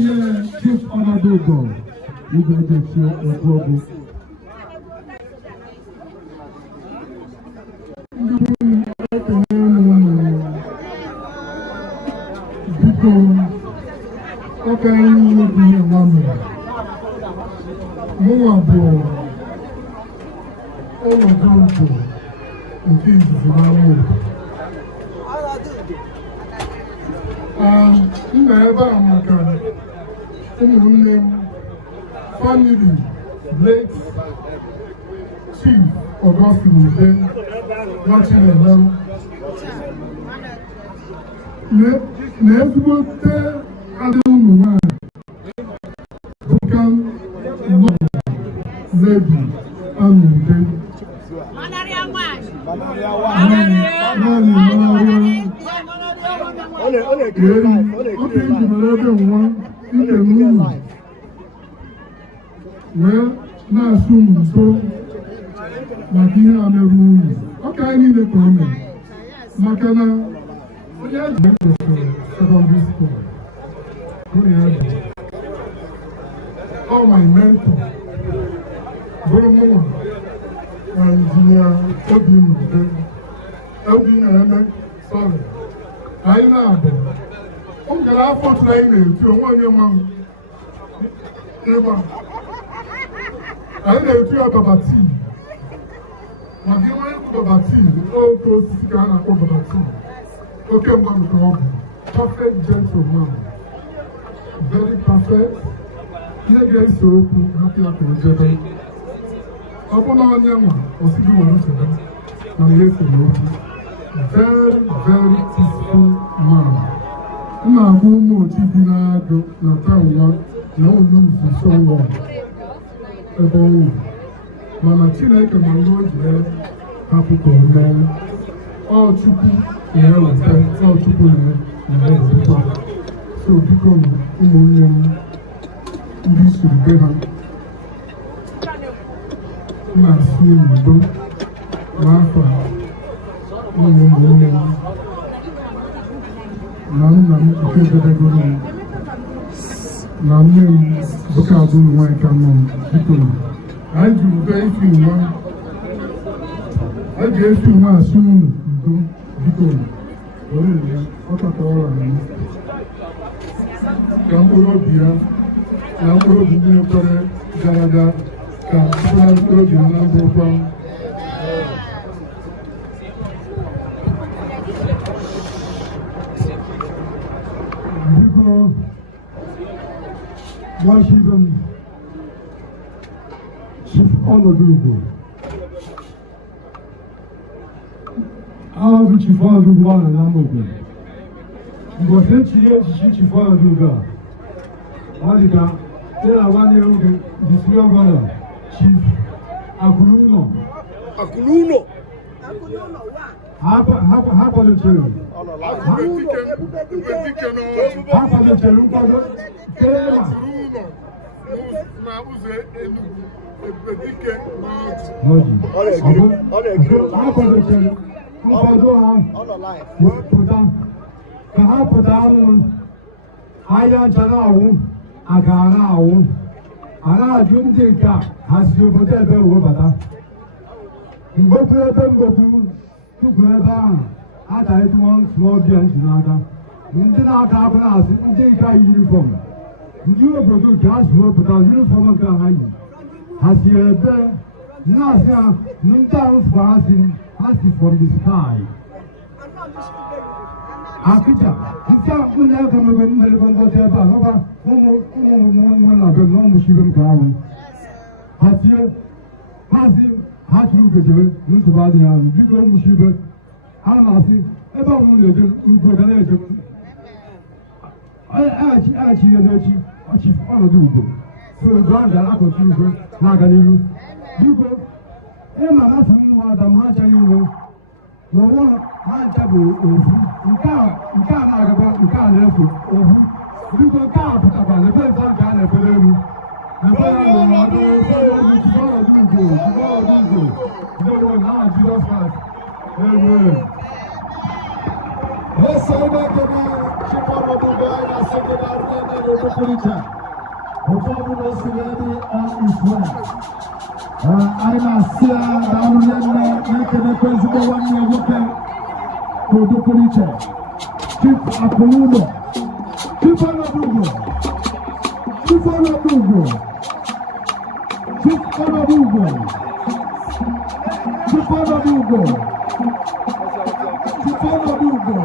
Chief Onadogo, you go to your program. Okay, you will be a woman. More boy. Oh, my God. In Jesus' name. Never, my God. Family, late Chief Augustine, then watching a man. Never there, I don't know why. Become lady, and then. Well, now soon, so Makina and the room. Okay, I need a comment. Makana, what are you secondary school? Oh, my mentor, Bromo, engineer, Obin, sorry. I love it. I'm going to have to train to one your mom. I know you are Baba T. When you want Baba T, all those Ghana over Baba T. Okay, I'm going to go. Perfect gentleman. Very perfect. Here there is so happy to enjoy it. Upon our young one, or see you on it. And yes, very, very peaceful man. Umuochibinagu Orji Amokwe so long. Mana Chineke mango je hapuko men. All chupu na all chupu na so biko umunye ndi suru ha. Na suru do na fa. Umunye Nam Chikezie Nam Bukadu Waikanon Bikun. I do very few one. I gave you my soon Bikun. What a call. Campuro Bia, Campuro Bia, Canada, Campuro Bia, Washington Chief Onadogo. How Chief Onadogo Amokwe. Because Chief Onadogo. Adika, there are 1 year old brother, Chief Akuluno. Hapa the children. Hapa the children. You are going to gas more, but our uniform of the high. Has he a bear? Nasia, Nunta's passing, has he from the sky. Akita, he can't put out on the window, whatever, one of the normal sugar crown. Has he, has you get into body and you go Mushiba? I'm asking about one I Chief Onadogo. So God that I continue Naganilu. You go. Emma, that's Madam Hachayu. No one Hachabu over. You can't about you can't help it. You go count about the first time for them. The no one now Jesus Christ. Amen. Esa ina kena chipano Dubai na sekretari na Dokulicha. Otobu no sigadi on his way. Aina sia daunu nene nekene kwenzibo wani ya woke Dokulicha. Chief Apollo. Chipano Dugo. Chipano Dugo. Chipano Dugo. Chipano Dugo. Chipano Dugo.